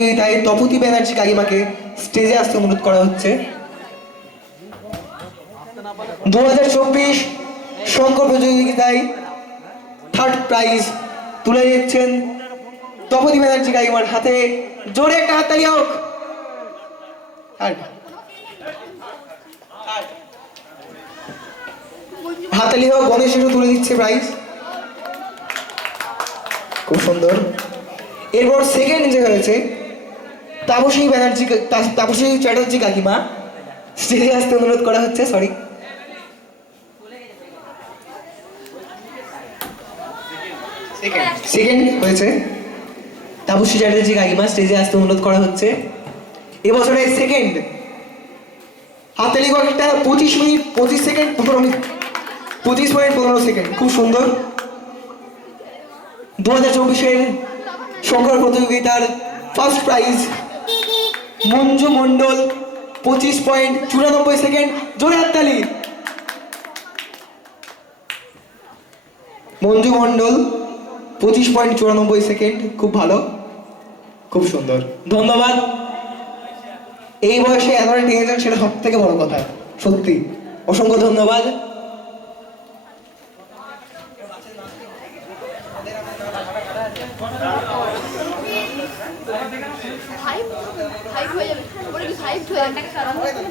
তাই তপতি ব্যানার্জি কাকিমাকে স্টেজে আসতে অনুরোধ করা হচ্ছে। 2024 শঙ্কর প্রতিযোগিতায় থার্ড প্রাইজ তুলে দিচ্ছেন তপতি ব্যানার্জি কাকিমার হাতে। জোরে একটা হাততালি হোক। হাততালি হোক। গণেশ তুলে দিচ্ছে প্রাইজ, খুব সুন্দর। এরপর সেকেন্ড যে হয়েছে তাপসী ব্যানার্জি, তাপসী চ্যাটার্জি কাকিমা স্টেজে আসতে অনুরোধ করা হচ্ছে। সরি, সেকেন্ড হয়েছে তাপসী চ্যাটার্জি কাকিমা, স্টেজে আসতে অনুরোধ করা হচ্ছে। এবছরের সেকেন্ড হাততালি একটা 25 মিনিট 25 সেকেন্ড 25.15 সেকেন্ড, খুব সুন্দর। 2024-এর শঙ্কর প্রতিযোগিতার ফার্স্ট প্রাইজ মঞ্জু মণ্ডল 25.94 সেকেন্ড। জোরে হাততালি। মঞ্জু মণ্ডল 25.94 সেকেন্ড, খুব ভালো, খুব সুন্দর, ধন্যবাদ। এই বয়সে এতটা টিনেজার, সেটা সব থেকে বড় কথা, সত্যি অসংখ্য ধন্যবাদ। হাইপ হয়ে যাবে, ওটা কি হাইপ হয়ে যাবে।